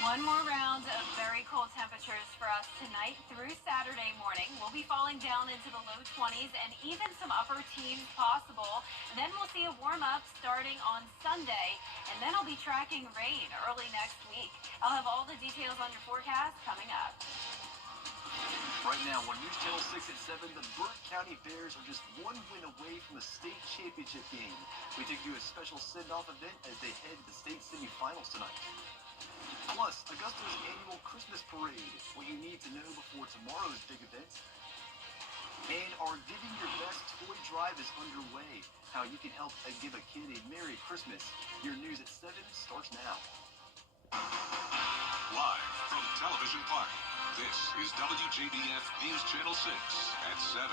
One more round of very cold temperatures for us tonight through Saturday morning. We'll be falling down into the low 20s and even some upper teens possible. Then we'll see a warm up starting on Sunday, and then I'll be tracking rain early next week. I'll have all the details on your forecast coming up. Right now on News Channel 6 at 7, the Burke County Bears are just one win away from the state championship game. We take you a special send-off event as they head to the state semifinals tonight. Plus, Augusta's annual Christmas parade, what you need to know before tomorrow's big event. And our Giving Your Best toy drive is underway. How you can help give a kid a Merry Christmas. Your news at 7 starts now. Live from Television Park, this is WJBF News Channel 6 at 7.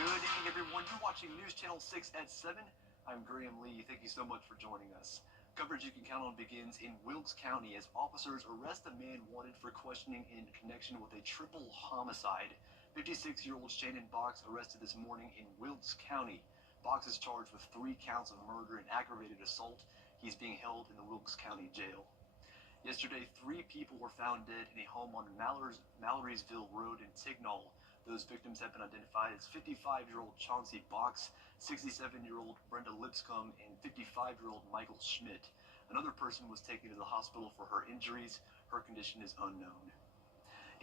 Good evening, everyone. You're watching News Channel 6 at 7. I'm Graham Lee. Thank you so much for joining us. Coverage you can count on begins in Wilkes County as officers arrest a man wanted for questioning in connection with a triple homicide. 56-year-old Shannon Box arrested this morning in Wilkes County. Box is charged with 3 counts of murder and aggravated assault. He's being held in the Wilkes County Jail. Yesterday, 3 people were found dead in a home on Mallory'sville Road in Tignall. Those victims have been identified as 55-year-old Chauncey Box, 67-year-old Brenda Lipscomb, and 55-year-old Michael Schmidt. Another person was taken to the hospital for her injuries. Her condition is unknown.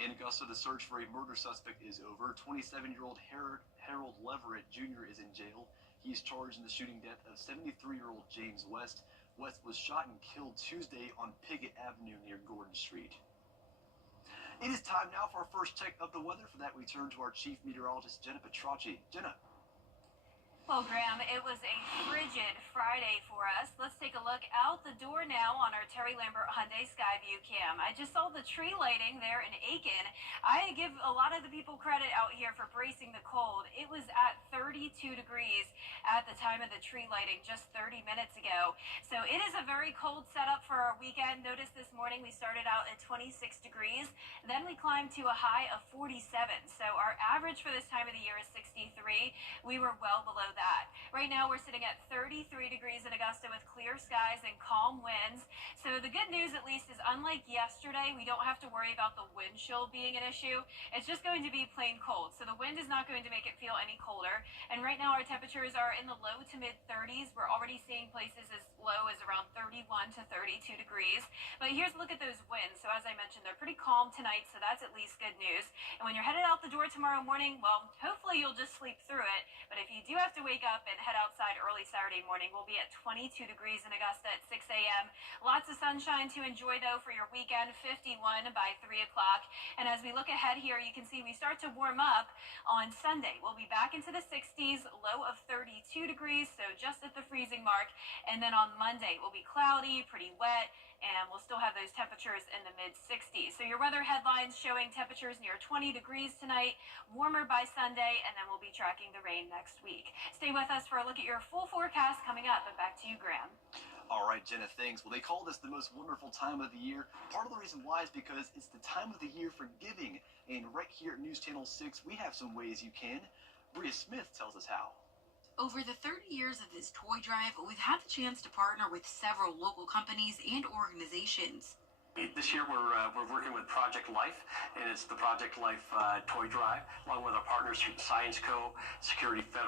In Augusta, the search for a murder suspect is over. 27-year-old Harold Leverett Jr. is in jail. He is charged in the shooting death of 73-year-old James West. West was shot and killed Tuesday on Piggott Avenue near Gordon Street. It is time now for our first check of the weather. For that, we turn to our chief meteorologist, Jenna Petracci. Jenna. Well, Graham, it was a frigid Friday for us. Let's take a look out the door now on our Terry Lambert Hyundai Skyview cam. I just saw the tree lighting there in Aiken. I give a lot of the people credit out here for bracing the cold. It was at 32 degrees at the time of the tree lighting just 30 minutes ago. So it is a very cold setup for our weekend. Notice this morning we started out at 26 degrees. Then we climbed to a high of 47. So our average for this time of the year is 63. We were well below that. Right now we're sitting at 33 degrees in Augusta with clear skies and calm winds. So the good news at least is, unlike yesterday, we don't have to worry about the wind chill being an issue. It's just going to be plain cold. So the wind is not going to make it feel any colder. And right now our temperatures are in the low to mid 30s. We're already seeing places as low as around 31 to 32 degrees. But here's a look at those winds. So as I mentioned, they're pretty calm tonight, so that's at least good news. And when you're headed out the door tomorrow morning, well, hopefully you'll just sleep through it. But if you do have to wake up and head outside early Saturday morning, we'll be at 22 degrees in Augusta at 6 a.m. Lots of sunshine to enjoy, though, for your weekend, 51 by 3 o'clock. And as we look ahead here, you can see we start to warm up on Sunday. We'll be back into the 60s, low of 32 degrees, so just at the freezing mark. And then on Monday, it will be cloudy, pretty wet, and we'll still have those temperatures in the mid-60s. So your weather headlines showing temperatures near 20 degrees tonight, warmer by Sunday, and then we'll be tracking the rain next week. Stay with us for a look at your full forecast coming up, and back to you, Graham. All right, Jenna, thanks. Well, they call this the most wonderful time of the year. Part of the reason why is because it's the time of the year for giving. And right here at News Channel 6, we have some ways you can. Bria Smith tells us how. Over the 30 years of this toy drive, we've had the chance to partner with several local companies and organizations. This year we're working with Project Life, and it's the Project Life toy drive, along with our partners from Science Co., Security Federal.